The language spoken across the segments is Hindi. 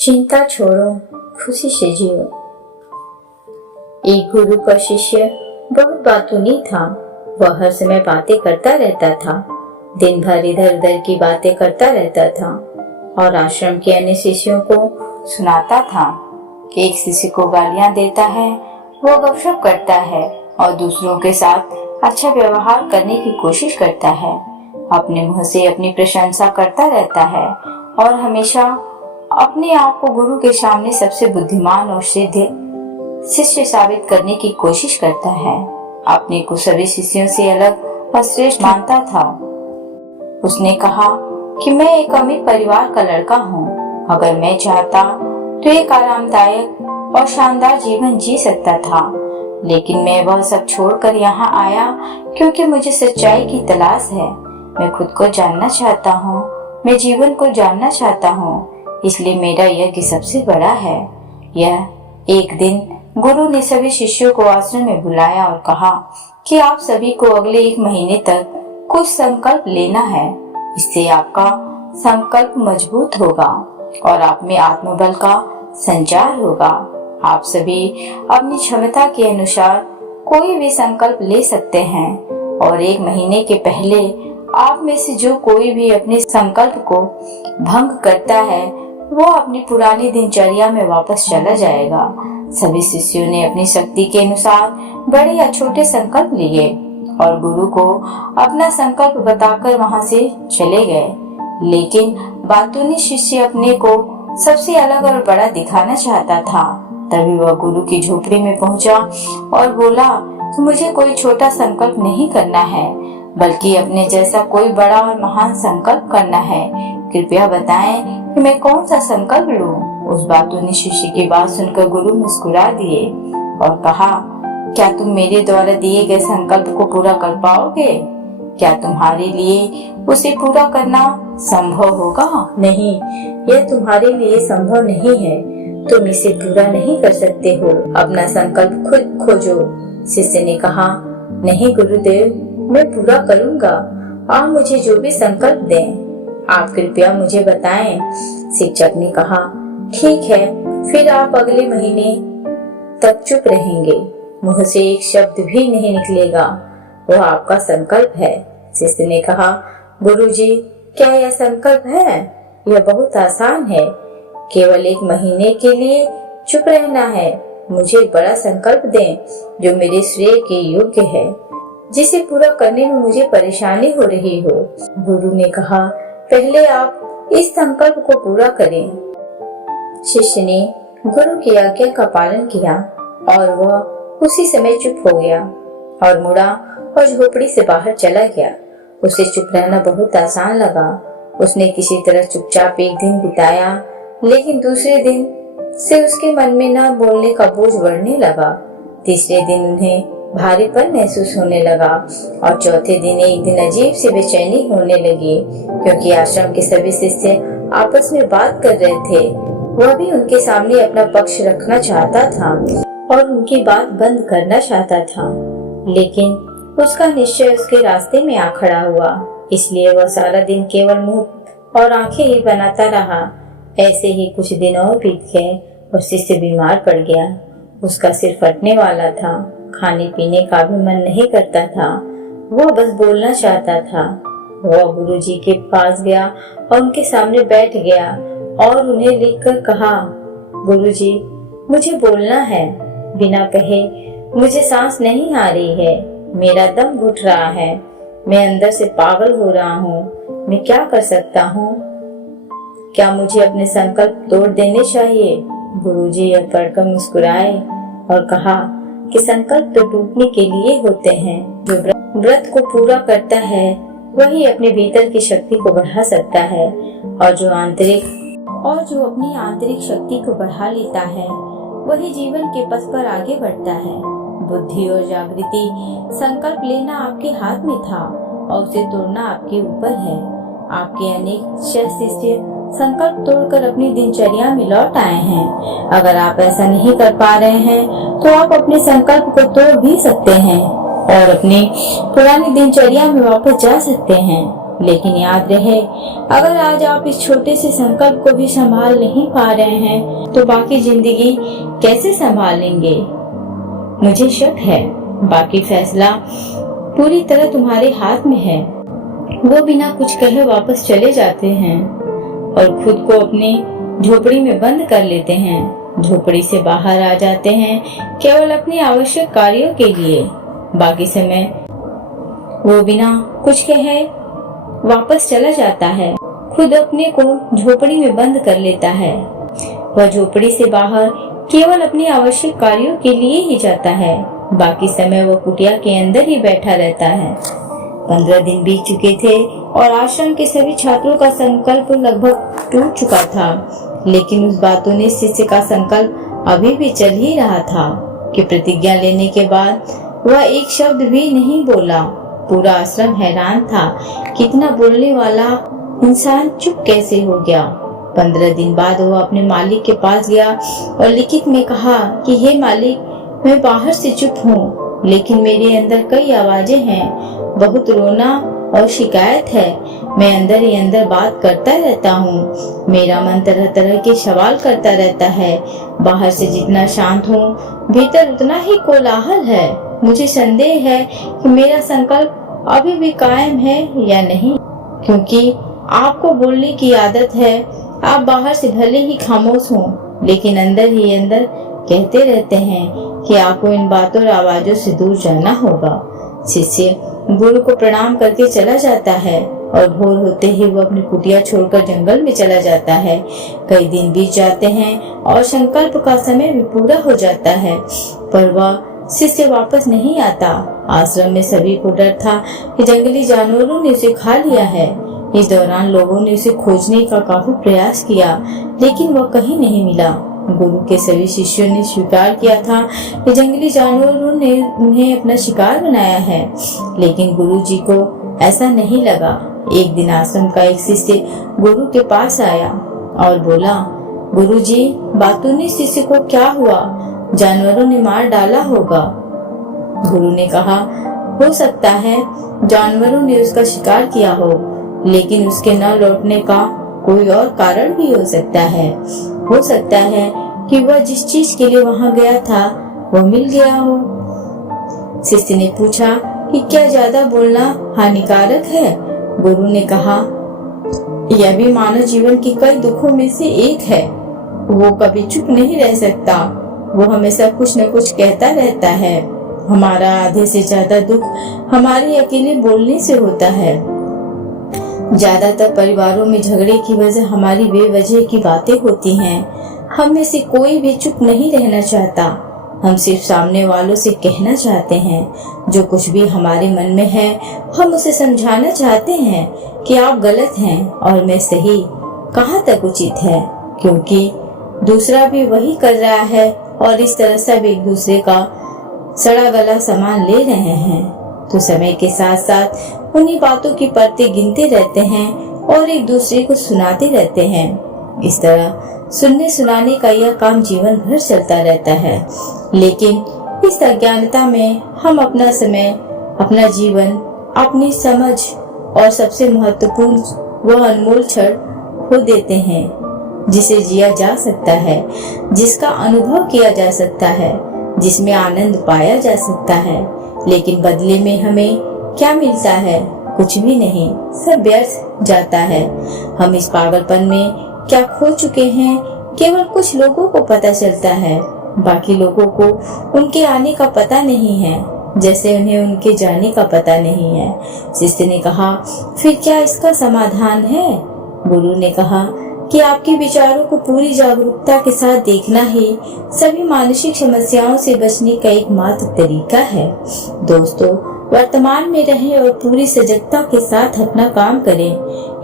चिंता छोड़ो, खुशी से जियो। एक गुरु का शिष्य बहुत बातूनी था। वह हर समय बातें करता रहता था, दिन भर इधर उधर की बातें करता रहता था और आश्रम के अन्य शिष्यों को सुनाता था कि एक शिष्य को गालियां देता है, वो गपशप करता है और दूसरों के साथ अच्छा व्यवहार करने की कोशिश करता है, अपने मुंह से अपनी प्रशंसा करता रहता है और हमेशा अपने आप को गुरु के सामने सबसे बुद्धिमान और सिद्ध शिष्य साबित करने की कोशिश करता है। अपने को सभी शिष्यों से अलग और श्रेष्ठ मानता था। उसने कहा कि मैं एक अमीर परिवार का लड़का हूँ। अगर मैं चाहता तो एक आरामदायक और शानदार जीवन जी सकता था, लेकिन मैं वह सब छोड़कर यहाँ आया क्योंकि मुझे सच्चाई की तलाश है। मैं खुद को जानना चाहता हूँ, मैं जीवन को जानना चाहता हूँ, इसलिए मेरा यज्ञ सबसे बड़ा है। यह एक दिन गुरु ने सभी शिष्यों को आश्रम में बुलाया और कहा कि आप सभी को अगले 1 महीने तक कुछ संकल्प लेना है। इससे आपका संकल्प मजबूत होगा और आप में आत्मबल का संचार होगा। आप सभी अपनी क्षमता के अनुसार कोई भी संकल्प ले सकते हैं और 1 महीने के पहले आप में से जो कोई भी अपने संकल्प को भंग करता है वो अपनी पुरानी दिनचर्या में वापस चला जाएगा। सभी शिष्यों ने अपनी शक्ति के अनुसार बड़े या छोटे संकल्प लिए और गुरु को अपना संकल्प बताकर वहां से चले गए। लेकिन बातूनी शिष्य अपने को सबसे अलग और बड़ा दिखाना चाहता था। तभी वह गुरु की झोपड़ी में पहुंचा और बोला कि मुझे कोई छोटा संकल्प नहीं करना है, बल्कि अपने जैसा कोई बड़ा और महान संकल्प करना है। कृपया बताएं कि मैं कौन सा संकल्प लूं। उस बातूनी शिष्य की बात सुनकर गुरु मुस्कुरा दिए और कहा, क्या तुम मेरे द्वारा दिए गए संकल्प को पूरा कर पाओगे? क्या तुम्हारे लिए उसे पूरा करना संभव होगा? नहीं, यह तुम्हारे लिए संभव नहीं है। तुम इसे पूरा नहीं कर सकते हो। अपना संकल्प खुद खोजो। शिष्य ने कहा, नहीं गुरुदेव, मैं पूरा करूँगा। आप मुझे जो भी संकल्प दें, आप कृपया मुझे बताएं। शिक्षक ने कहा, ठीक है, फिर आप अगले महीने तक चुप रहेंगे। मुंह से एक शब्द भी नहीं निकलेगा। वह आपका संकल्प है। शिष्य ने कहा, गुरुजी, क्या यह संकल्प है? यह बहुत आसान है। केवल 1 महीने के लिए चुप रहना है। मुझे एक बड़ा संकल्प दें जो मेरे श्रेय के योग्य है, जिसे पूरा करने में मुझे परेशानी हो रही हो। गुरु ने कहा, पहले आप इस संकल्प को पूरा करें। शिष्य ने गुरु की आज्ञा का पालन किया और वह उसी समय चुप हो गया और मुड़ा और झोपड़ी से बाहर चला गया। उसे चुप रहना बहुत आसान लगा। उसने किसी तरह चुपचाप एक दिन बिताया, लेकिन दूसरे दिन से उसके मन में न बोलने का बोझ बढ़ने लगा। तीसरे दिन उन्हें भारीपन महसूस होने लगा और चौथे दिन एक दिन अजीब सी बेचैनी होने लगी, क्योंकि आश्रम के सभी शिष्य आपस में बात कर रहे थे। वह भी उनके सामने अपना पक्ष रखना चाहता था और उनकी बात बंद करना चाहता था, लेकिन उसका निश्चय उसके रास्ते में आ खड़ा हुआ। इसलिए वह सारा दिन केवल मुंह और आंखें ही बनाता रहा। ऐसे ही कुछ दिन और बीत गए और शिष्य बीमार पड़ गया। उसका सिर फटने वाला था। खाने पीने का भी मन नहीं करता था। वह बस बोलना चाहता था। वह गुरुजी के पास गया और उनके सामने बैठ गया और उन्हें लिखकर कहा, गुरुजी, मुझे बोलना है। बिना कहे मुझे सांस नहीं आ रही है। मेरा दम घुट रहा है। मैं अंदर से पागल हो रहा हूँ। मैं क्या कर सकता हूँ? क्या मुझे अपने संकल्प तोड़ देने चाहिए? गुरुजी यह पढ़कर मुस्कुराए और कहा कि संकल्प तो टूटने के लिए होते हैं। जो व्रत को पूरा करता है वही अपने भीतर की शक्ति को बढ़ा सकता है और जो अपनी आंतरिक शक्ति को बढ़ा लेता है वही जीवन के पथ पर आगे बढ़ता है। बुद्धि और जागृति, संकल्प लेना आपके हाथ में था और उसे तोड़ना आपके ऊपर है। आपके अनेक शिष्य संकल्प तोड़कर अपनी दिनचर्या में लौट आए हैं। अगर आप ऐसा नहीं कर पा रहे हैं तो आप अपने संकल्प को तोड़ भी सकते हैं और अपनी पुरानी दिनचर्या में वापस जा सकते हैं। लेकिन याद रहे, अगर आज आप इस छोटे से संकल्प को भी संभाल नहीं पा रहे हैं तो बाकी जिंदगी कैसे संभालेंगे। मुझे शक है बाकी फैसला पूरी तरह तुम्हारे हाथ में है। वो बिना कुछ कहे वापस चले जाते हैं और खुद को अपनी झोपड़ी में बंद कर लेते हैं। झोपड़ी से बाहर आ जाते हैं केवल अपने आवश्यक कार्यों के लिए। बाकी समय वो बिना कुछ कहे वापस चला जाता है, खुद अपने को झोपड़ी में बंद कर लेता है। वह झोपड़ी से बाहर केवल अपने आवश्यक कार्यों के लिए ही जाता है। बाकी समय वो कुटिया के अंदर ही बैठा रहता है। 15 दिन बीत चुके थे और आश्रम के सभी छात्रों का संकल्प लगभग टूट चुका था, लेकिन उस बातों ने शिष्य का संकल्प अभी भी चल ही रहा था कि प्रतिज्ञा लेने के बाद वह एक शब्द भी नहीं बोला। पूरा आश्रम हैरान था कि इतना बोलने वाला इंसान चुप कैसे हो गया। 15 दिन बाद वह अपने मालिक के पास गया और लिखित में कहा कि हे मालिक, मैं बाहर से चुप हूँ, लेकिन मेरे अंदर कई आवाजें हैं, बहुत रोना और शिकायत है। मैं अंदर ही अंदर बात करता रहता हूँ। मेरा मन तरह तरह के सवाल करता रहता है। बाहर से जितना शांत हूँ, भीतर उतना ही कोलाहल है। मुझे संदेह है कि मेरा संकल्प अभी भी कायम है या नहीं, क्योंकि आपको बोलने की आदत है। आप बाहर से भले ही खामोश हो, लेकिन अंदर ही अंदर कहते रहते हैं कि आपको इन बातों और आवाजों से दूर जाना होगा। शिष्य गुरु को प्रणाम करके चला जाता है और भोर होते ही वो अपनी कुटिया छोड़कर जंगल में चला जाता है। कई दिन बीत जाते हैं और संकल्प का समय भी पूरा हो जाता है, पर वह शिष्य वापस नहीं आता। आश्रम में सभी को डर था कि जंगली जानवरों ने उसे खा लिया है। इस दौरान लोगों ने उसे खोजने का काफी प्रयास किया, लेकिन वह कहीं नहीं मिला। गुरु के सभी शिष्यों ने स्वीकार किया था कि जंगली जानवरों ने उन्हें अपना शिकार बनाया है, लेकिन गुरु जी को ऐसा नहीं लगा। एक दिन आश्रम का एक शिष्य गुरु के पास आया और बोला, गुरु जी, बातूनी शिष्य को क्या हुआ? जानवरों ने मार डाला होगा। गुरु ने कहा, हो सकता है जानवरों ने उसका शिकार किया हो, लेकिन उसके न लौटने का कोई और कारण भी हो सकता है। हो सकता है कि वह जिस चीज के लिए वहां गया था वह मिल गया हो। शिष्य ने पूछा कि क्या ज्यादा बोलना हानिकारक है? गुरु ने कहा, यह भी मानव जीवन के कई दुखों में से एक है। वो कभी चुप नहीं रह सकता, वो हमेशा कुछ न कुछ कहता रहता है। हमारा आधे से ज्यादा दुख हमारे अकेले बोलने से होता है। ज्यादातर परिवारों में झगड़े की वजह हमारी बेवजह की बातें होती हैं। हम में से कोई भी चुप नहीं रहना चाहता। हम सिर्फ सामने वालों से कहना चाहते हैं जो कुछ भी हमारे मन में है। हम उसे समझाना चाहते हैं कि आप गलत हैं और मैं सही। कहाँ तक उचित है, क्योंकि दूसरा भी वही कर रहा है और इस तरह सब एक दूसरे का सड़ा गला सामान ले रहे हैं। तो समय के साथ साथ उन्हीं बातों की परतें गिनते रहते हैं और एक दूसरे को सुनाते रहते हैं। इस तरह सुनने सुनाने का यह काम जीवन भर चलता रहता है, लेकिन इस अज्ञानता में हम अपना समय, अपना जीवन, अपनी समझ और सबसे महत्वपूर्ण वह अनमोल क्षण खो देते हैं जिसे जिया जा सकता है, जिसका अनुभव किया जा सकता है, जिसमें आनंद पाया जा सकता है। लेकिन बदले में हमें क्या मिलता है? कुछ भी नहीं, सब व्यर्थ जाता है। हम इस पागलपन में क्या खो चुके हैं, केवल कुछ लोगों को पता चलता है, बाकी लोगों को उनके आने का पता नहीं है, जैसे उन्हें उनके जाने का पता नहीं है। शिष्य ने कहा, फिर क्या इसका समाधान है? गुरु ने कहा कि आपके विचारों को पूरी जागरूकता के साथ देखना ही सभी मानसिक समस्याओं से बचने का एकमात्र तरीका है। दोस्तों, वर्तमान में रहें और पूरी सजगता के साथ अपना काम करें।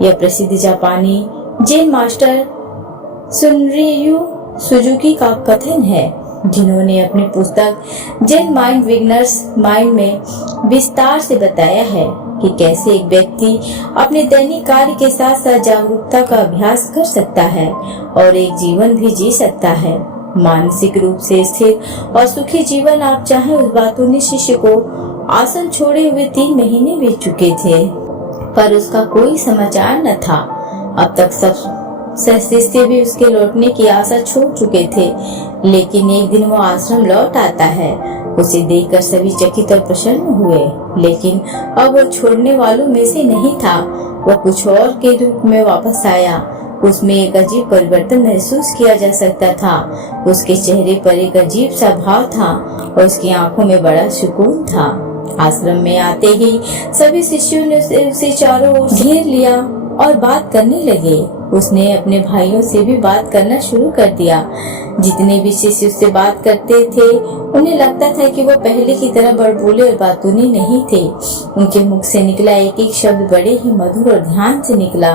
यह प्रसिद्ध जापानी जेन मास्टर सुनरियू सुजुकी का कथन है, जिन्होंने अपनी पुस्तक जेन माइंड बिगिनर्स माइंड में विस्तार से बताया है कि कैसे एक व्यक्ति अपने दैनिक कार्य के साथ साथ जागरूकता का अभ्यास कर सकता है और एक जीवन भी जी सकता है, मानसिक रूप से स्थिर और सुखी जीवन आप चाहें। उस बातों ने शिष्य को आसन छोड़े हुए 3 महीने बीत चुके थे। पर उसका कोई समाचार न था। अब तक सब शिष्य भी उसके लौटने की आशा छोड़ चुके थे, लेकिन एक दिन वो आश्रम लौट आता है। उसे देखकर सभी चकित और प्रसन्न हुए, लेकिन अब वो छोड़ने वालों में से नहीं था। वो कुछ और के रूप में वापस आया। उसमें एक अजीब परिवर्तन महसूस किया जा सकता था। उसके चेहरे पर एक अजीब सा भाव था और उसकी आंखों में बड़ा सुकून था। आश्रम में आते ही सभी शिष्यों ने उसे चारों ओर घेर लिया और बात करने लगे। उसने अपने भाइयों से भी बात करना शुरू कर दिया। जितने भी शिष्य उससे बात करते थे, उन्हें लगता था कि वो पहले की तरह बड़बोले और बातूनी नहीं थे। उनके मुख से निकला एक एक शब्द बड़े ही मधुर और ध्यान से निकला।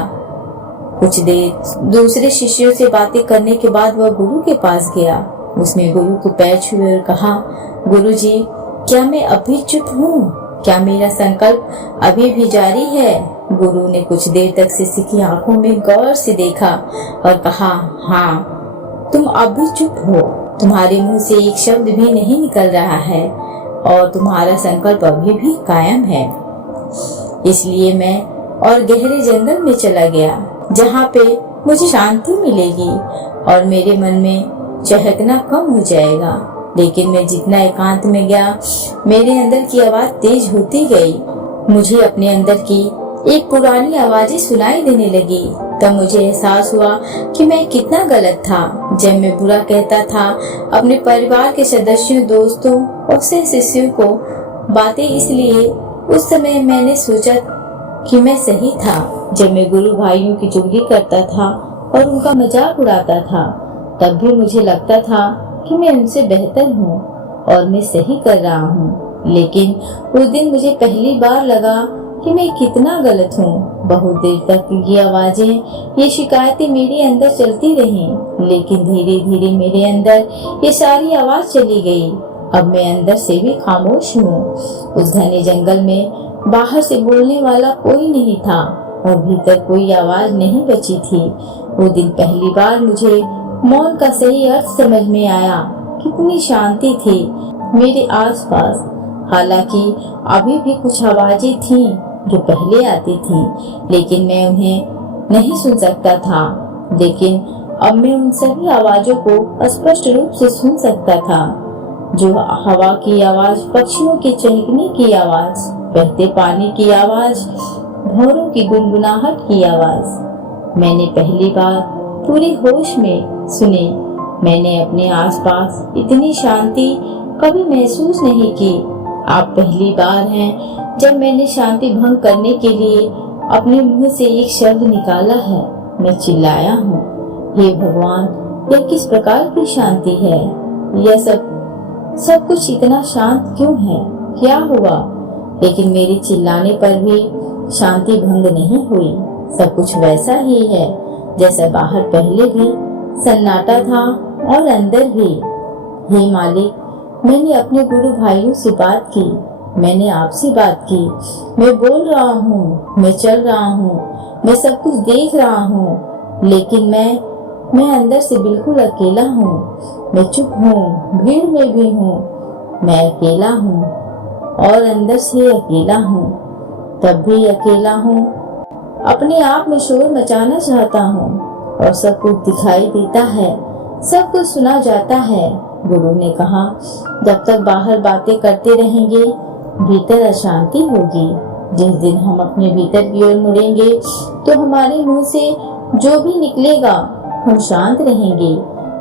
कुछ देर दूसरे शिष्यों से बातें करने के बाद वह गुरु के पास गया। उसने गुरु को पैर छुए और कहा, गुरुजी, क्या मैं अभी चुप हूँ? क्या मेरा संकल्प अभी भी जारी है? गुरु ने कुछ देर तक शिष्य की आंखों में गौर से देखा और कहा, हाँ, तुम अब भी चुप हो। तुम्हारे मुंह से एक शब्द भी नहीं निकल रहा है और तुम्हारा संकल्प अभी भी कायम है। इसलिए मैं और गहरे जंगल में चला गया, जहाँ पे मुझे शांति मिलेगी और मेरे मन में चहकना कम हो जाएगा। लेकिन मैं जितना एकांत में गया, मेरे अंदर की आवाज तेज होती गई। मुझे अपने अंदर की एक पुरानी आवाजें सुनाई देने लगी। तब मुझे एहसास हुआ कि मैं कितना गलत था। जब मैं बुरा कहता था अपने परिवार के सदस्यों, दोस्तों और शिष्यों को बातें, इसलिए उस समय मैंने सोचा कि मैं सही था। जब मैं गुरु भाइयों की चुगली करता था और उनका मजाक उड़ाता था, तब भी मुझे लगता था कि मैं उनसे बेहतर हूँ और मैं सही कर रहा हूँ। लेकिन उस दिन मुझे पहली बार लगा कि मैं कितना गलत हूँ। बहुत देर तक ये आवाजें, ये शिकायतें मेरे अंदर चलती रहीं, लेकिन धीरे धीरे मेरे अंदर ये सारी आवाज चली गई। अब मैं अंदर से भी खामोश हूँ। उस घने जंगल में बाहर से बोलने वाला कोई नहीं था और भीतर कोई आवाज नहीं बची थी। वो दिन पहली बार मुझे मौन का सही अर्थ समझ में आया। कितनी शांति थी मेरे आसपास। हालांकि अभी भी कुछ आवाजें थीं जो पहले आती थीं, लेकिन मैं उन्हें नहीं सुन सकता था। लेकिन अब मैं उन सभी आवाजों को स्पष्ट रूप से सुन सकता था, जो हवा की आवाज, पक्षियों के चहकने की आवाज, बहते पानी की आवाज, भौरों की गुनगुनाहट की आवाज मैंने पहली बार पूरे होश में सुने। मैंने अपने आसपास इतनी शांति कभी महसूस नहीं की। आप पहली बार हैं जब मैंने शांति भंग करने के लिए अपने मुंह से एक शब्द निकाला है। मैं चिल्लाया हूँ, हे भगवान, यह किस प्रकार की शांति है? यह सब कुछ इतना शांत क्यों है? क्या हुआ? लेकिन मेरे चिल्लाने पर भी शांति भंग नहीं हुई। सब कुछ वैसा ही है जैसा बाहर पहले भी सन्नाटा था और अंदर भी। हे मालिक, मैंने अपने गुरु भाइयों से बात की, मैंने आपसे बात की। मैं बोल रहा हूँ, मैं चल रहा हूँ, मैं सब कुछ देख रहा हूँ, लेकिन मैं अंदर से बिल्कुल अकेला हूँ। मैं चुप हूँ, भीड़ में भी हूँ, मैं अकेला हूँ और अंदर से अकेला हूँ, तब भी अकेला हूँ। अपने आप में शोर मचाना चाहता हूँ और सब कुछ दिखाई देता है, सब कुछ सुना जाता है। गुरु ने कहा, जब तक बाहर बातें करते रहेंगे, भीतर अशांति होगी। जिस दिन हम अपने भीतर की ओर मुड़ेंगे, तो हमारे मुंह से जो भी निकलेगा, हम शांत रहेंगे।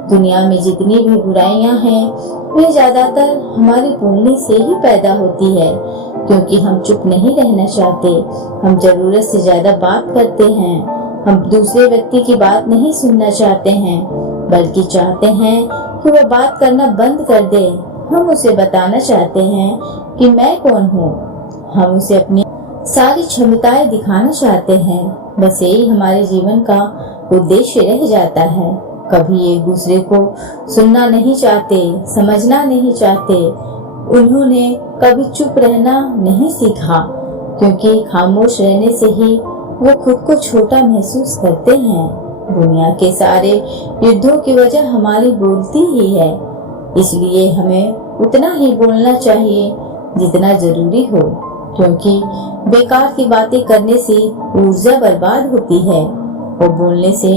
दुनिया में जितनी भी बुराइयां हैं, वे ज्यादातर हमारे बोलने से ही पैदा होती है, क्योंकि हम चुप नहीं रहना चाहते। हम जरूरत से ज्यादा बात करते हैं। हम दूसरे व्यक्ति की बात नहीं सुनना चाहते हैं, बल्कि चाहते हैं कि वह बात करना बंद कर दे। हम उसे बताना चाहते हैं कि मैं कौन हूँ। हम उसे अपनी सारी क्षमताएं दिखाना चाहते हैं। बस यही हमारे जीवन का उद्देश्य रह जाता है। कभी एक दूसरे को सुनना नहीं चाहते, समझना नहीं चाहते। उन्होंने कभी चुप रहना नहीं सीखा, क्योंकि खामोश रहने से ही वो खुद को छोटा महसूस करते हैं। दुनिया के सारे युद्धों की वजह हमारी बोलती ही है, इसलिए हमें उतना ही बोलना चाहिए जितना जरूरी हो। क्योंकि बेकार की बातें करने से ऊर्जा बर्बाद होती है और बोलने से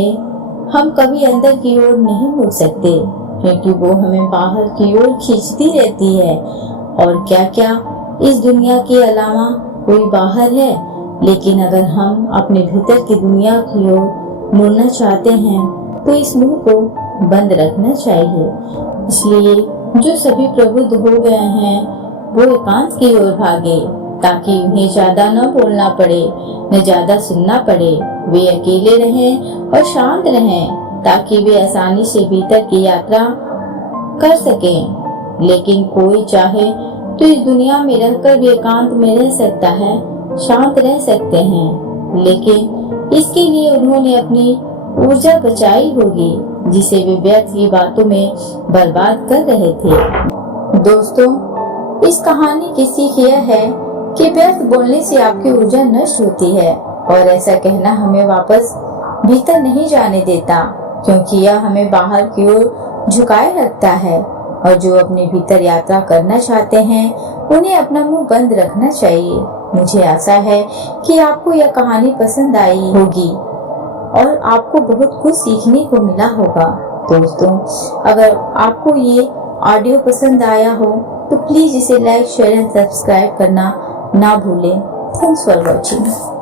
हम कभी अंदर की ओर नहीं मुड़ सकते, क्योंकि वो हमें बाहर की ओर खींचती रहती है। और क्या क्या इस दुनिया के अलावा कोई बाहर है, लेकिन अगर हम अपने भीतर की दुनिया की ओर मुड़ना चाहते हैं तो इस मुंह को बंद रखना चाहिए। इसलिए जो सभी प्रबुद्ध हो गए हैं वो एकांत की ओर भागे, ताकि उन्हें ज्यादा न बोलना पड़े, न ज्यादा सुनना पड़े। वे अकेले रहें और शांत रहें, ताकि वे आसानी से भीतर की यात्रा कर सकें। लेकिन कोई चाहे तो इस दुनिया में रहकर भी एकांत में रह सकता है, शांत रह सकते हैं, लेकिन इसके लिए उन्होंने अपनी ऊर्जा बचाई होगी, जिसे वे व्यर्थ की बातों में बर्बाद कर रहे थे। दोस्तों, इस कहानी की सीख यह है कि व्यर्थ बोलने से आपकी ऊर्जा नष्ट होती है, और ऐसा कहना हमें वापस भीतर नहीं जाने देता, क्योंकि यह हमें बाहर की ओर झुकाए रखता है। और जो अपने भीतर यात्रा करना चाहते हैं उन्हें अपना मुंह बंद रखना चाहिए। मुझे आशा है कि आपको यह कहानी पसंद आई होगी और आपको बहुत कुछ सीखने को मिला होगा। दोस्तों, अगर आपको ये ऑडियो पसंद आया हो तो प्लीज इसे लाइक, शेयर एंड सब्सक्राइब करना ना भूलें। Thanks for watching.